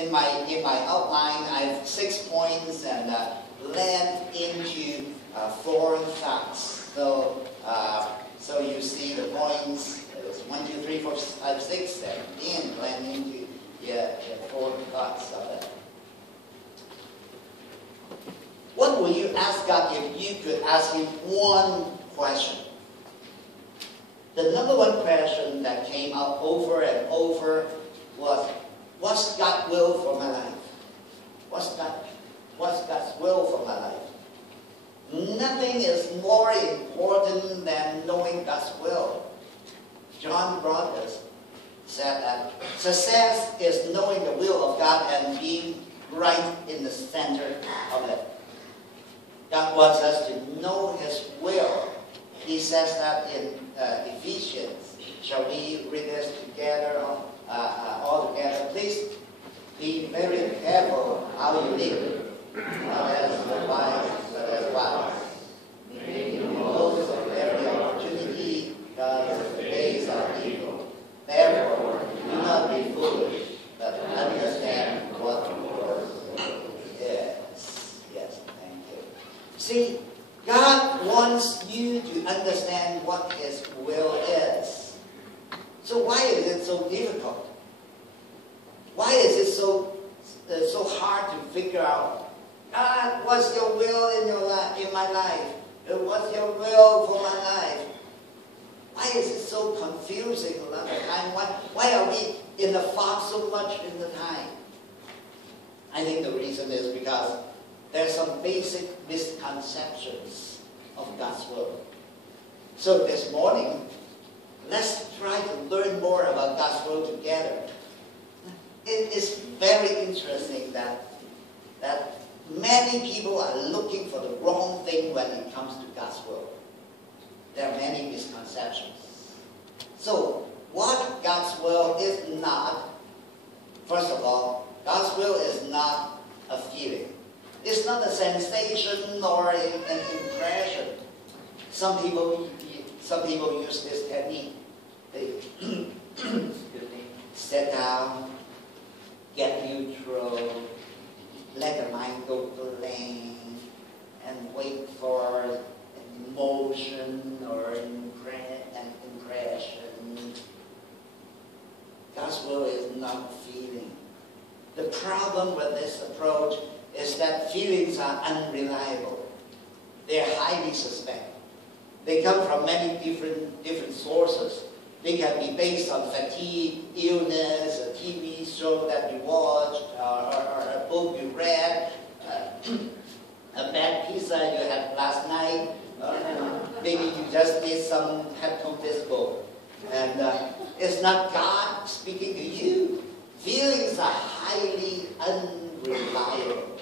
in my outline, I have 6 points and led into 4 thoughts. So you see the points. It's 1, 2, 3, 4, 5, 6, and then blend into 4 thoughts of it. What would you ask God if you could ask Him one question? The number 1 question that came up over and over was, what's God's will for my life? What's God's will for my life? Nothing is more important than knowing God's will. John Brodus said that success is knowing the will of God and being right in the center of it. God wants us to know His will. He says that in Ephesians. Shall we read this together, all together? Please be very careful how you live. Not as the wise, but as wise. Making most of every opportunity, because the days are evil. Therefore, do not be foolish, but understand what the Lord is. Yes, thank you. See, God wants you to understand what His will is. So why is it so difficult? Why is it so hard to figure out? God, what's your will in my life? What's your will for my life? Why is it so confusing a lot of time? Why are we in the fog so much in the time? I think the reason is because there's some basic misconceptions of God's will. So this morning, let's try to learn more about God's will together. It is very interesting that many people are looking for the wrong thing when it comes to God's will. There are many misconceptions. So, what God's will is not, first of all, God's will is not a feeling. It's not a sensation or an impression. Some people use this technique. They sit down, get neutral, let the mind go blank, and wait for an emotion or an impression. God's will is not feeling. The problem with this approach is that feelings are unreliable. They are highly suspect. They come from many different sources. They can be based on fatigue, illness, a TV show that you watched, or a book you read, a bad pizza you had last night. Maybe you just did some Pepto-Bismol. And it's not God speaking to you. Feelings are highly unreliable.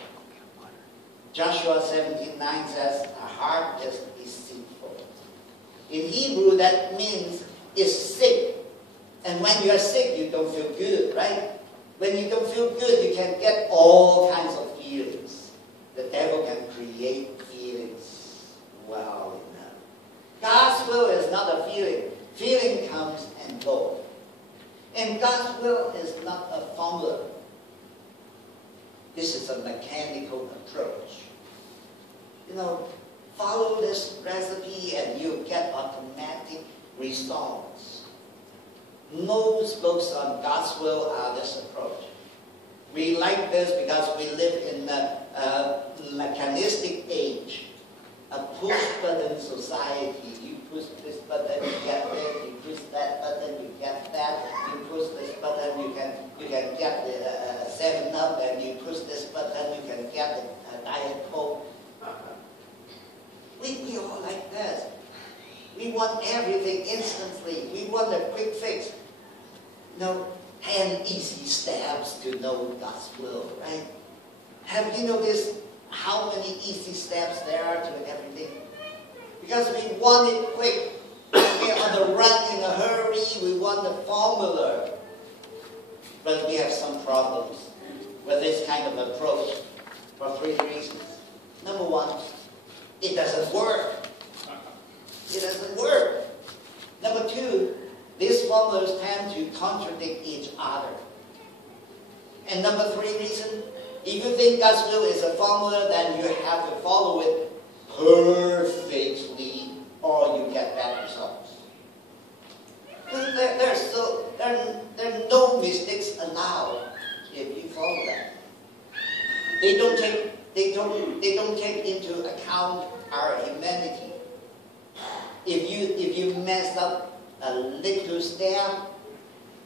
Joshua 17:9 says, a heart is deceitful. In Hebrew, that means it's sick. And when you are sick, you don't feel good, right? When you don't feel good, you can get all kinds of feelings. The devil can create feelings. Wow. God's will is not a feeling. Feeling comes and goes. And God's will is not a formula. This is a mechanical approach. You know, follow this recipe and you get automatic results. Most books on God's will are this approach. We like this because we live in a mechanistic age, a push-button society. You push this button, you get this. You push that button, you get that. You push this button, you can get the 7-Up, and you push this button, you can get the Diet Coke. We all like this. We want everything instantly. We want a quick fix. No, 10 easy steps to know God's will, right? Have you noticed how many easy steps there are to everything? Because we want it quick. We're on the run in a hurry. We want the formula. But we have some problems with this kind of approach for 3 reasons. Number 1, it doesn't work. It doesn't work. Number 2, these formulas tend to contradict each other. And number 3 reason, if you think God's will is a formula, then you have to follow it perfectly or you get bad results. There are no mistakes allowed if you follow that. They don't take into account our humanity. If you mess up a little step,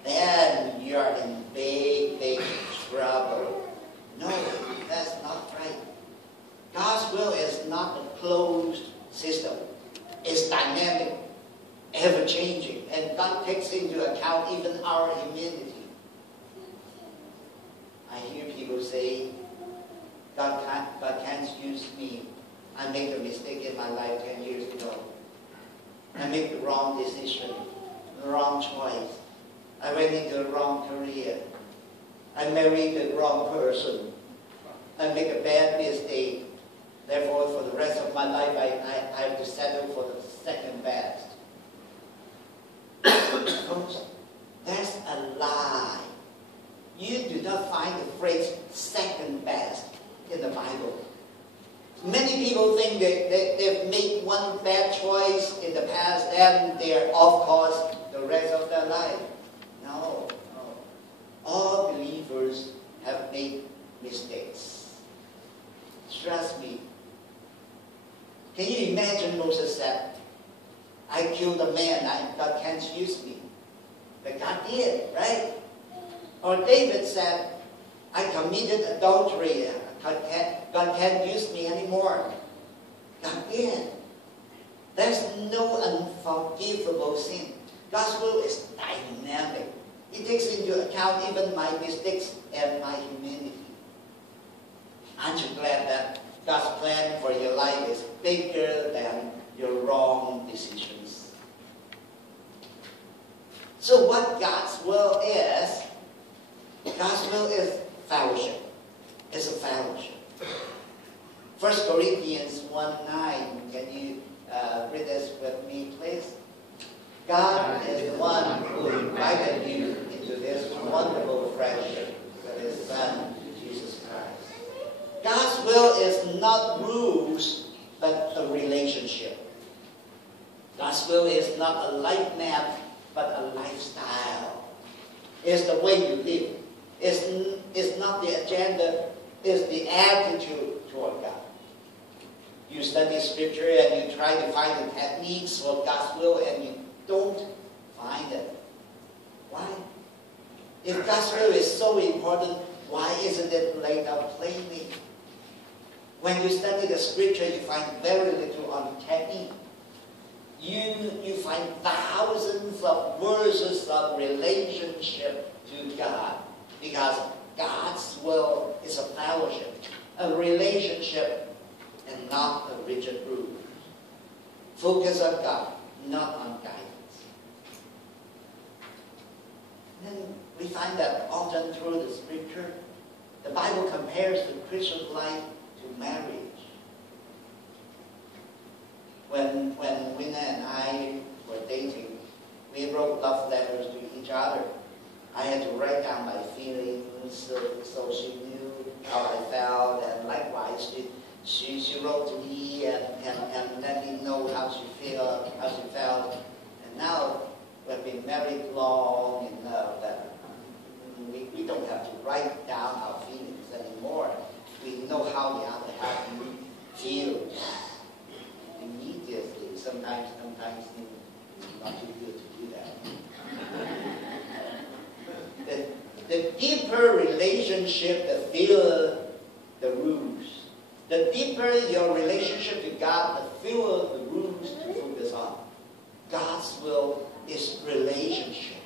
then you are in big trouble. No, that's not right. God's will is not a closed system. It's dynamic, ever-changing, and God takes into account even our humanity. I hear people say, God can't use me. I made a mistake in my life 10 years ago. I made the wrong decision, the wrong choice. I went into the wrong career. I married the wrong person. I make a bad mistake. Therefore, for the rest of my life, I have to settle for the second best. Folks, that's a lie. You do not find the phrase second best in the Bible. Many people think that they've made one bad choice in the past, and they're off course the rest of their life. No. All believers have made mistakes. Trust me. Can you imagine Moses said, I killed a man, God can't use me. But God did, right? Or David said, I committed adultery, God can't use me anymore. God did. There's no unforgivable sin. God's will is dynamic. It takes into account even my mistakes and my humanity. Aren't you glad that God's plan for your life is bigger than your wrong decisions? So what God's will is fellowship. It's a fellowship. 1 Corinthians 1:9. Can you read this with me, please? God is the one who invited you into this wonderful friendship with His Son, Jesus Christ. God's will is not rules, but a relationship. God's will is not a life map, but a lifestyle. It's the way you live. It's not the agenda, it's the attitude toward God. You study Scripture and you try to find the techniques for God's will and you don't find it. Why? If God's will is so important, why isn't it laid out plainly? When you study the Scripture, you find very little on technique. You find thousands of verses of relationship to God, because God's will is a fellowship, a relationship, and not a rigid rule. Focus on God, not on guidance. Then we find that often through the Scripture, the Bible compares the Christian life to marriage. When Wina and I were dating, we wrote love letters to each other. I had to write down my feelings so she knew how I felt, and likewise she wrote to me and let me know how she felt. And now we've been married long enough that we don't have to write down our feelings anymore. We know how the other half feels immediately. Sometimes it's not too good to do that. The deeper relationship, the fewer the rules. The deeper your relationship to God, the fewer the rules to focus on. God's will is relationship.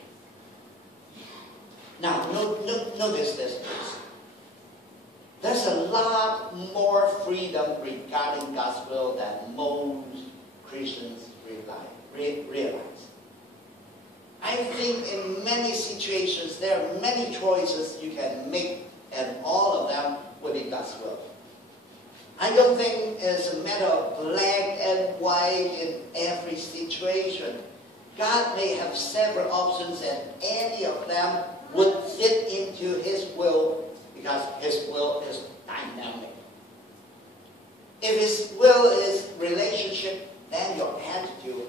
Now, notice this, please. There's a lot more freedom regarding God's will than most Christians realize. I think in many situations there are many choices you can make, and all of them will be God's will. I don't think it's a matter of black and white in every situation. God may have several options, and any of them would fit into His will If His will is relationship, then your attitude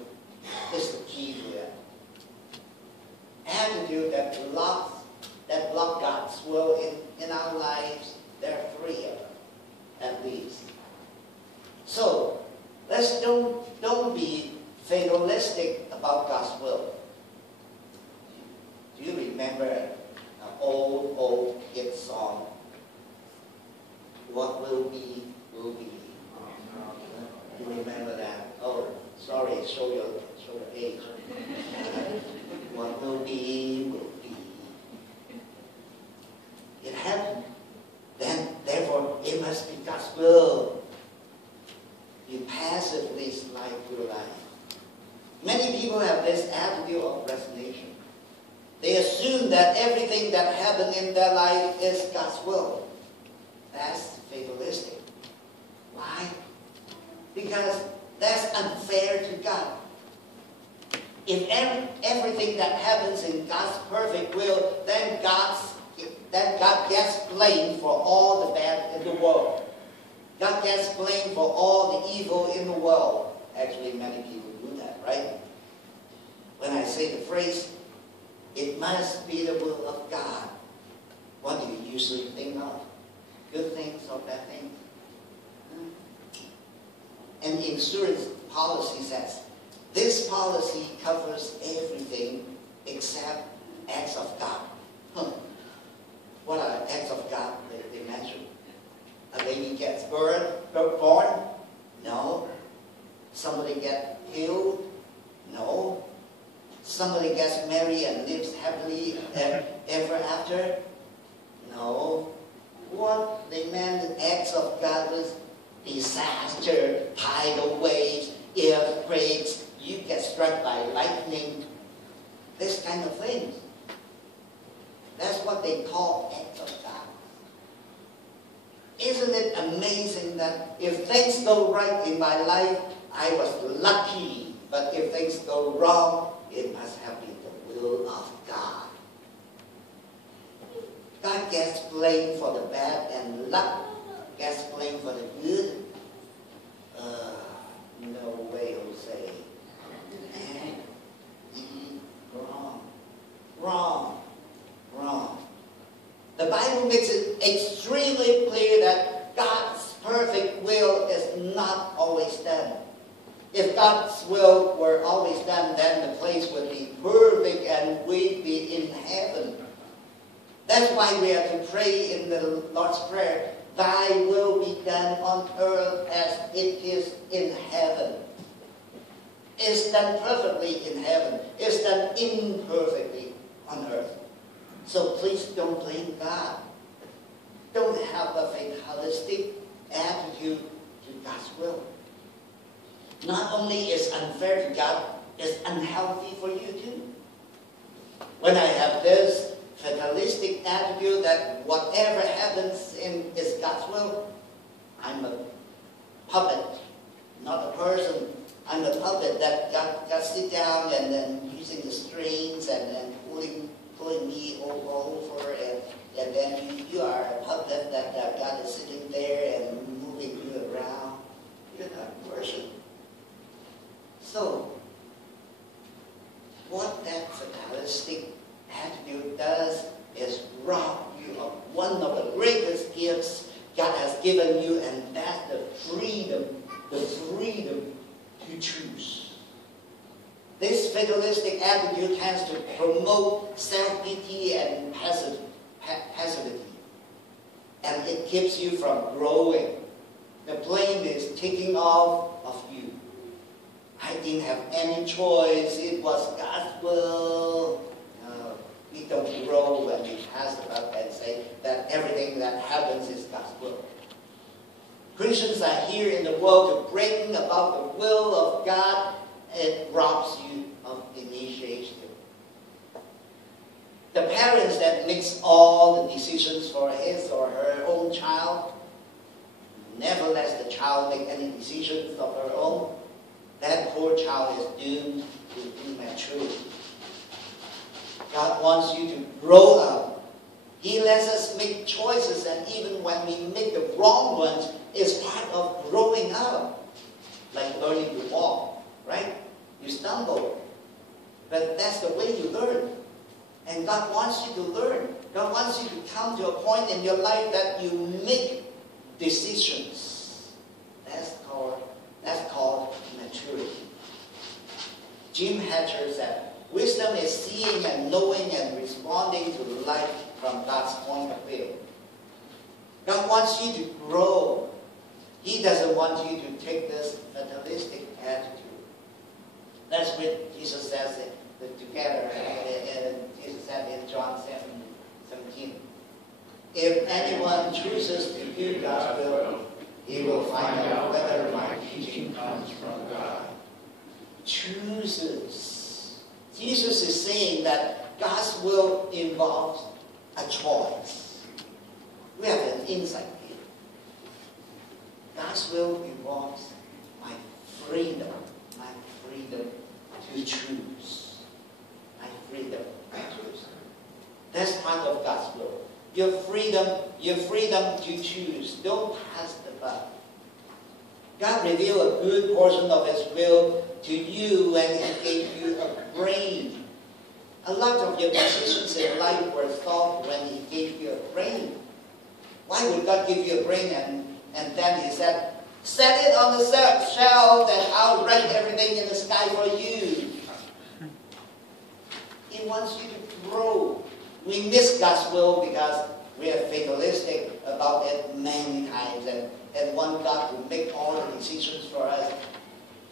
is the key to that. Attitude that blocks God's will in our lives, there are three of them, at least. So, let's don't be fatalistic about God's will. Do you remember an old hit song? What will be, will be. You remember that? Oh, sorry, show your age. What will be, will be. It happened. Then, therefore, it must be God's will. You passively slide through life. Many people have this attitude of resignation. They assume that everything that happened in their life is God's will. That's fatalistic. Why? Because that's unfair to God. If everything that happens in God's perfect will, then God gets blamed for all the bad in the world. God gets blamed for all the evil in the world. Actually, many people do that, right? When I say the phrase, it must be the will of God, what do you usually think of? Good things or bad things? And insurance policy says, this policy covers everything except acts of God. What are acts of God they mention? A baby gets born? No. Somebody gets healed? No. Somebody gets married and lives happily ever after? No. What they meant acts of God was disaster, tidal waves, earthquakes, you get struck by lightning, this kind of things. That's what they call acts of God. Isn't it amazing that if things go right in my life, I was lucky, but if things go wrong, it must have been the will of God. God gets blamed for the bad and luck gets blamed for the good. No way, Jose. Wrong. The Bible makes it extremely clear that God's perfect will is not always done. If God's will were always done, then the place would be perfect and we'd be in heaven. That's why we have to pray in the Lord's Prayer, Thy will be done on earth as it is in heaven. It's done perfectly in heaven. It's done imperfectly on earth. So please don't blame God. Don't have a fatalistic attitude to God's will. Not only is unfair to God, it's unhealthy for you too. When I have this fatalistic attitude that whatever happens is God's will, I'm a puppet, not a person. I'm a puppet that God sit down and then using the strings and then pulling me over and then you are a puppet that God is sitting there and moving you around. You're not a person. So, what that fatalistic attitude does is rob you of one of the greatest gifts God has given you, and that's the freedom to choose. This fatalistic attitude tends to promote self-pity and passivity, and it keeps you from growing. The plane is taking off of you. I didn't have any choice. It was God's will. We don't grow when we pass about and say that everything that happens is God's will. Christians are here in the world to bring about the will of God. It robs you of initiation. The parents that makes all the decisions for his or her own child, never lets the child make any decisions of her own, that poor child is doomed to immaturity. God wants you to grow up. He lets us make choices, and even when we make the wrong ones, is part of growing up, like learning to walk, right? You stumble, but that's the way you learn. And God wants you to learn. God wants you to come to a point in your life that you make decisions. That's called maturity. Jim Hatcher said, wisdom is seeing and knowing and responding to life from God's point of view. God wants you to grow. He doesn't want you to take this fatalistic attitude. That's what Jesus says together. Jesus said in John 7:17. If anyone chooses to do God's will, he will find out whether my teaching comes from God. Chooses. Jesus is saying that God's will involves a choice. We have an insight here. God's will involves my freedom to choose. My freedom to choose. That's part of God's will. Your freedom to choose. Don't pass the buck. God revealed a good portion of His will to you when He gave you a brain. A lot of your decisions in life were solved when He gave you a brain. Why would God give you a brain and then He said, set it on the shelf and I'll write everything in the sky for you? He wants you to grow. We miss God's will because we are fatalistic about it many times and want God to make all the decisions for us.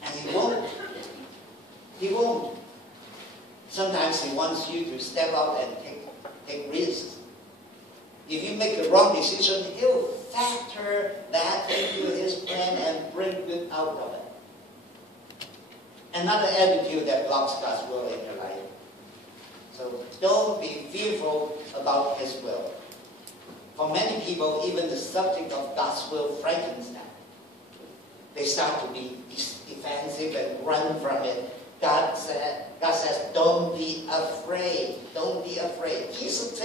And He won't. He won't. Sometimes He wants you to step out and take risks. If you make the wrong decision, He'll factor that into His plan and bring good out of it. Another attitude that blocks God's will in your life. So don't be fearful about His will. For many people, even the subject of God's will frightens them. They start to be defensive and run from it. God says, don't be afraid. Don't be afraid. Jesus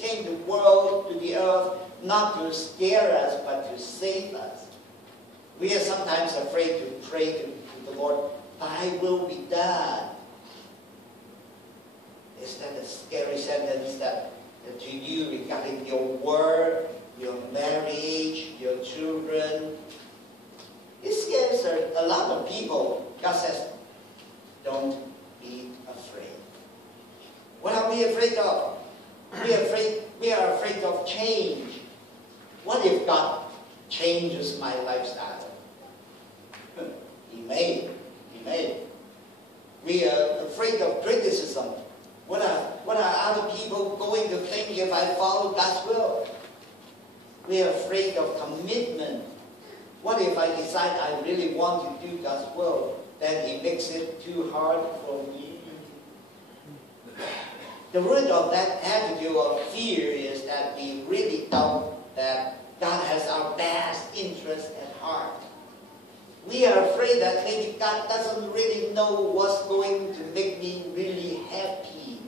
came to the earth not to scare us, but to save us. We are sometimes afraid to pray to the Lord, thy will be done. Is that a scary sentence that to you regarding your work, your marriage, your children? It scares a lot of people. God says, don't be afraid. What are we afraid of? We are afraid of change. What if God changes my lifestyle? He may. We are afraid of criticism. What are other people going to think if I follow God's will? We are afraid of commitment. What if I decide I really want to do God's will? Then He makes it too hard for me. The root of that attitude of fear is that we really doubt that God has our best interest at heart. We are afraid that maybe God doesn't really know what's going to make me really happy.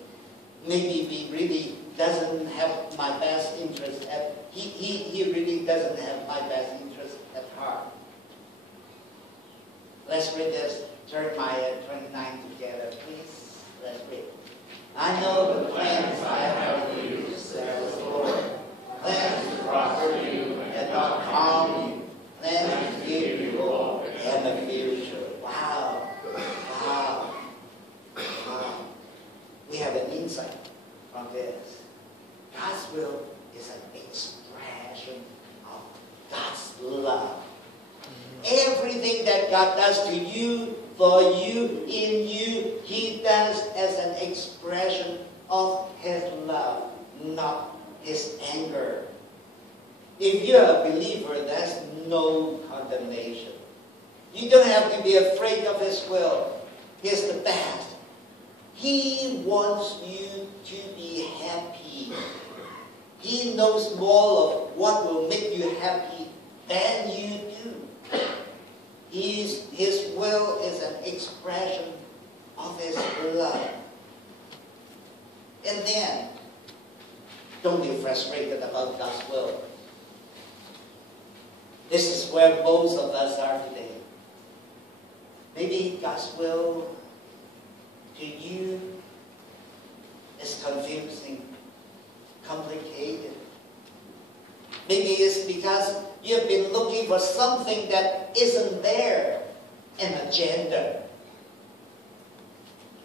Maybe He really doesn't have my best interest at He really doesn't have my best interest at heart. Let's read this Jeremiah 29 together, please. Let's read. I know the plans I have for you, says the Lord. Plans to prosper you and not harm you. Plans to give you hope and a future. Wow. We have an insight from this. God's will is an expression of God's love. Everything that God does to you, for you, in you, He does as an expression of His love, not His anger. If you're a believer, there's no condemnation. You don't have to be afraid of His will. He's the best. He wants you to be happy. He knows more of what will make you happy than you do. His will is an expression of His love. And then, don't be frustrated about God's will. This is where most of us are today. Maybe God's will to you is confusing, complicated. Maybe it's because you've been looking for something that isn't there, an agenda.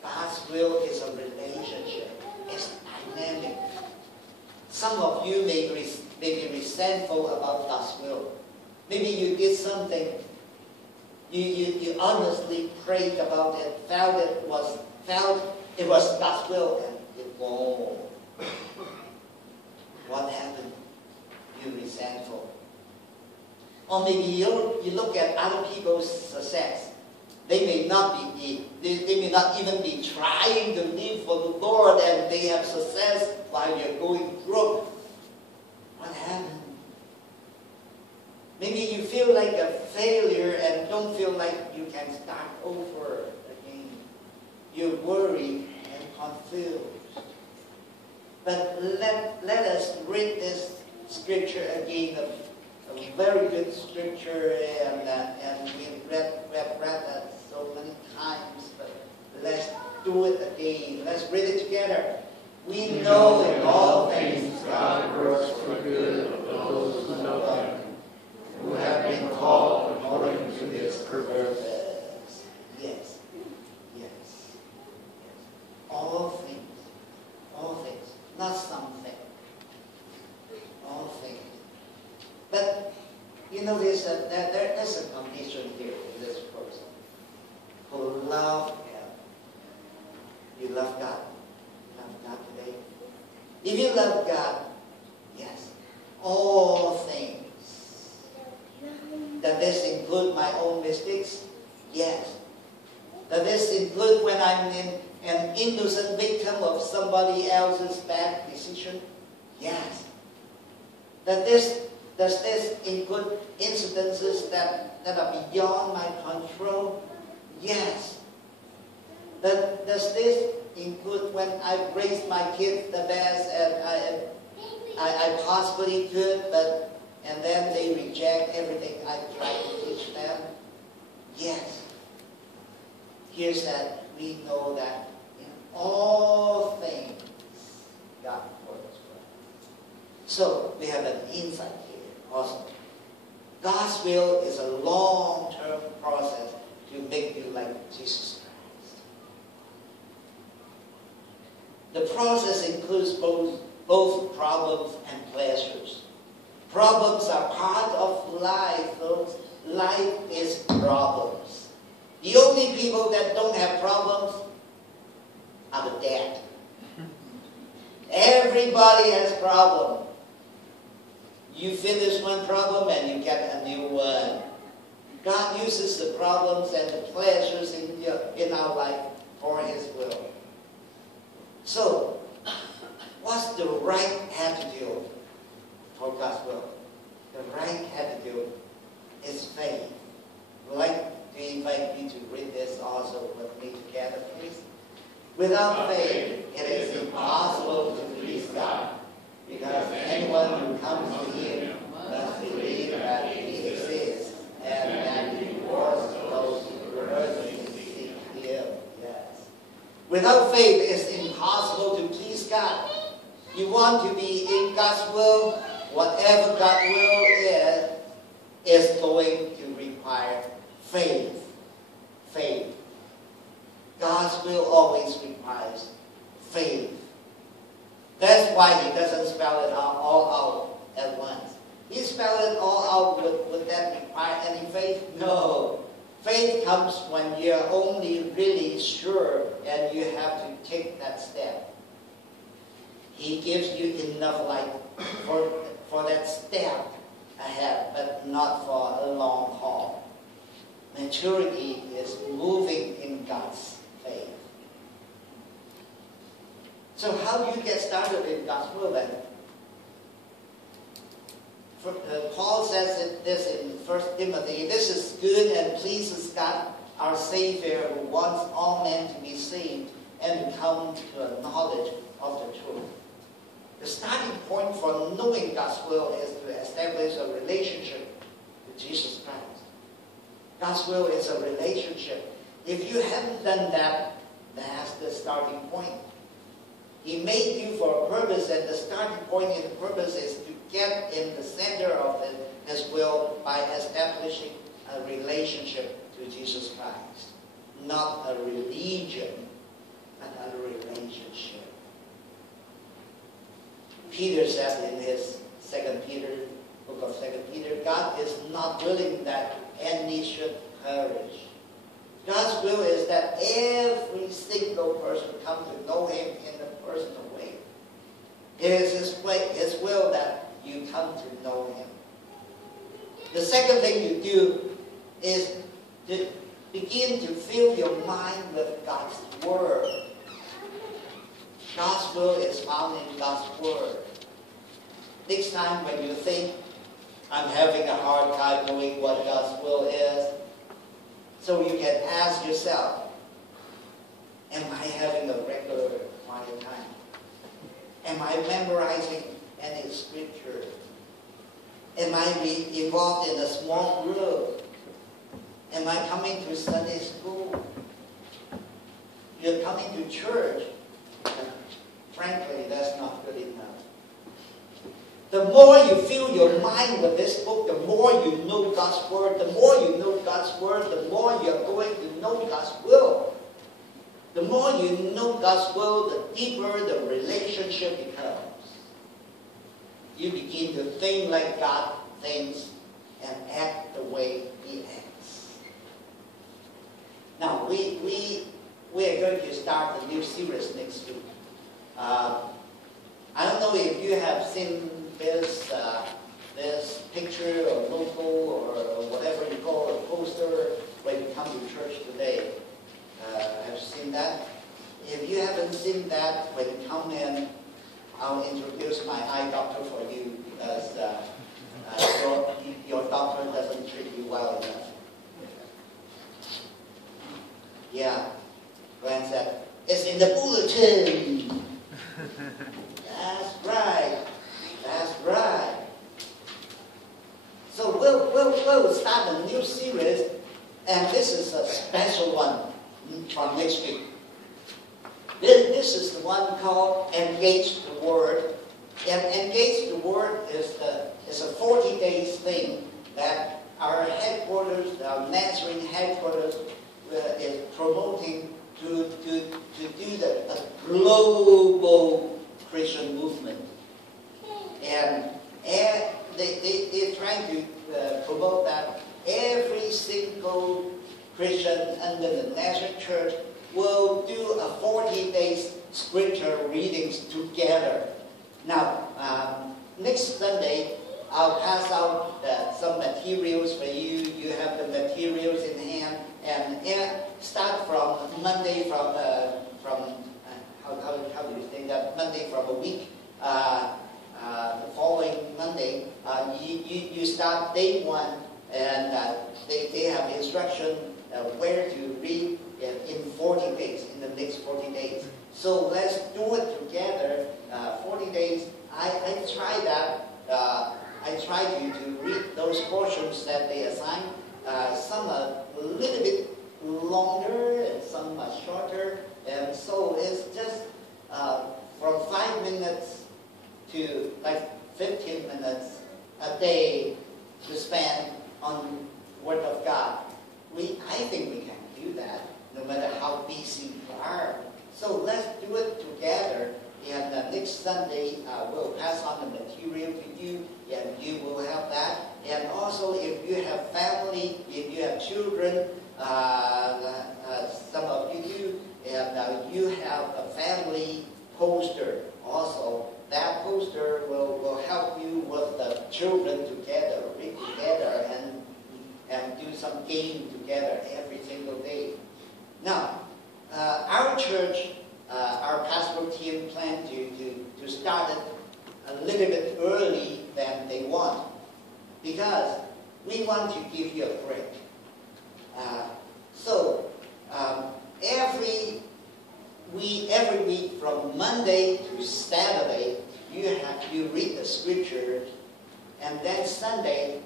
God's will is a relationship. It's dynamic. Some of you may be resentful about God's will. Maybe you did something. You honestly prayed about it, felt it was God's will, and it won't. What happened? You're resentful. Or maybe you look at other people's success. They may not even be trying to live for the Lord, and they have success while you're going through. What happened? Maybe you feel like a failure and don't feel like you can start over again. You're worried and confused. But let us read this scripture again, a very good scripture, and we've read that so many times, but let's do it again. Let's read it together. We know in all things God works for good of those who love Him, who have been called according to His purpose. Yes. All things, not something. All things. But you notice that there's a condition here in this person who love Him. You love God? Love God today? If you love God, yes, all things. Does this include my own mistakes? Yes. Does this include when I'm an innocent victim of somebody else's bad decision? Yes. Does this include incidences that are beyond my control? Yes. Does this include when I raised my kids the best and I possibly could, and then they reject everything I try to teach them? Yes. Here's that we know that in all things God works well. So we have an insight here also. God's will is a long-term process to make you like Jesus Christ. The process includes both problems and pleasures. Problems are part of life. Life is problems. The only people that don't have problems are the dead. Everybody has problems. You finish one problem and you get a new one. God uses the problems and the pleasures in our life for His will. So, what's the right attitude for God's will? The right attitude is faith. I'd like to invite you to read this also with me together, please. Without faith, it is impossible to please God, because anyone who comes to Him must believe that He exists and that He rewards those who earnestly seek Him. Yes. Without faith, it's impossible to please God. You want to be in God's will, whatever God's will is going to require faith. Faith. God's will always requires faith. That's why He doesn't spell it all out at once. He spelled it all out. Would that require any faith? No. Faith comes when you're only really sure and you have to take that step. He gives you enough light for that step ahead, but not for a long haul. Maturity is moving in God's faith. So how do you get started in God's will then? Paul says this in 1 Timothy, "This is good and pleases God, our Savior, who wants all men to be saved and to come to a knowledge of the truth." The starting point for knowing God's will is to establish a relationship with Jesus Christ. God's will is a relationship. If you haven't done that, that's the starting point. He made you for a purpose, and the starting point in the purpose is to get in the center of His will by establishing a relationship to Jesus Christ. Not a religion, but a relationship. Peter said in his book of 2 Peter, God is not willing that any should perish. God's will is that every single person come to know Him in a personal way. It is His will that you come to know Him. The second thing you do is to begin to fill your mind with God's Word. God's will is found in God's Word. Next time when you think, I'm having a hard time knowing what God's will is, so you can ask yourself, am I having a regular quiet time? Am I memorizing any scripture? Am I involved in a small group? Am I coming to Sunday school? You're coming to church. Frankly, that's not good enough. The more you fill your mind with this book, the more you know God's Word. The more you know God's Word, the more you're going to know God's will. The more you know God's will, the deeper the relationship becomes. You begin to think like God thinks and act the way He acts. Now, we are going to start a new series next week. I don't know if you have seen this picture or logo or whatever you call it, poster when you come to church today. Have you seen that? If you haven't seen that, when you come in, I'll introduce my eye doctor for you because your doctor doesn't treat you well enough. Yeah, Glenn said, it's in the bulletin. That's right. That's right. So we'll start a new series, and this is a special one from next week. This is the one called Engage the Word. And Engage the Word is a 40 days thing that our headquarters, our Nazarene headquarters, is promoting to do a global Christian movement. And they're trying to promote that every single Christian under the Nazarene Church will do a 40 days scripture readings together. Now, next Sunday, I'll pass out some materials for you. You have the materials in hand, and start from Monday how do you say that? Monday from a week. The following Monday, you start day one, and they have instruction where to read in 40 days, in the next 40 days. So let's do it together, 40 days. I try that. I try to read those portions that they assign. Some are a little bit longer and some are shorter. And so it's just from 5 minutes to like 15 minutes a day to spend on Word of God. I think we can do that no matter how busy we are. So let's do it together. And next Sunday, we'll pass on the material to you, and you will have that. And also, if you have family, if you have children, some of you do, and you have a family poster also. That poster will help you with the children together, read together, and do some game together every single day. Now, our church, our pastoral team plan to start it a little bit early than they want, because we want to give you a break. So every week from Monday to Saturday, you read the scripture, and then Sunday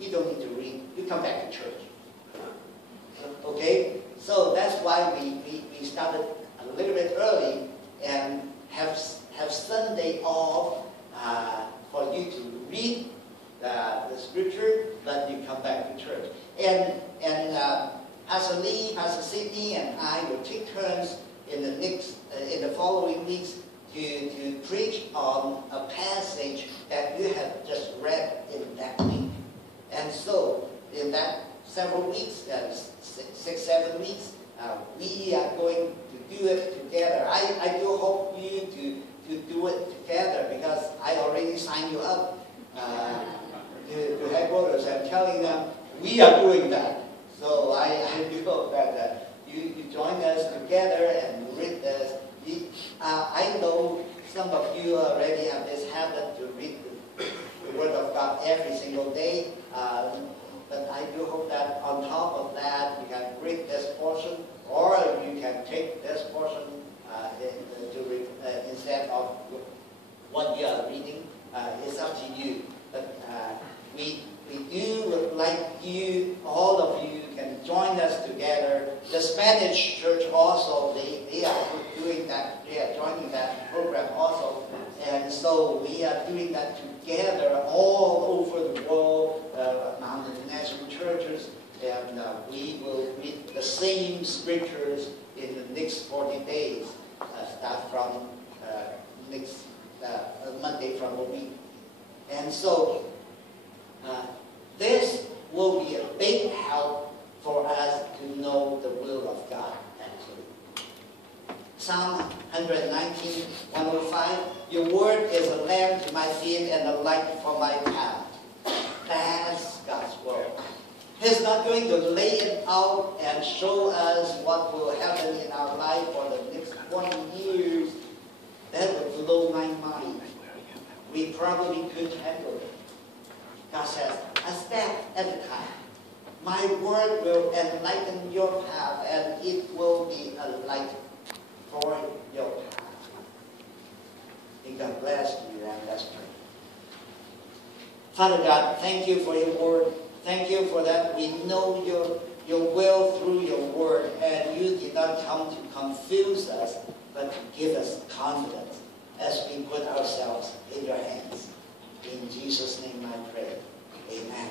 you don't need to read. You come back to church. Okay? So that's why we started a little bit early and have Sunday off for you to read the scripture, but you come back to church. And Pastor Lee, Pastor Sidney, and I will take turns in the following weeks to preach on a passage that you have just read in that week. And so, in that several weeks, 6, 7 weeks, we are going to do it together. I do hope you to do it together, because I already signed you up to headquarters. I'm telling them we are doing that. So I do hope that you join us together and read this. I know some of you already have this habit to read the Word of God every single day. But I do hope that on top of that, you can read this portion, or you can take this portion instead of what you are reading. It's up to you. But we do like you, all of you, can join us together. The Spanish church also, they are doing that. They are joining that program also. And so we are doing that together all over the world, among the international churches, and we will read the same scriptures in the next 40 days, start from next Monday from a week. And so this will be a big help for us to know the will of God, actually. Psalm 119, 105, your word is a lamp to my feet and a light for my path. That's God's word. He's not going to lay it out and show us what will happen in our life for the next 20 years. That would blow my mind. We probably couldn't handle it. God says, a step at a time. My word will enlighten your path, and it will be a light for your path. May God bless you, and let's pray. Father God, thank you for your word. Thank you for that. We know your will through your word, and you did not come to confuse us, but to give us confidence as we put ourselves in your hands. In Jesus' name I pray. Amen.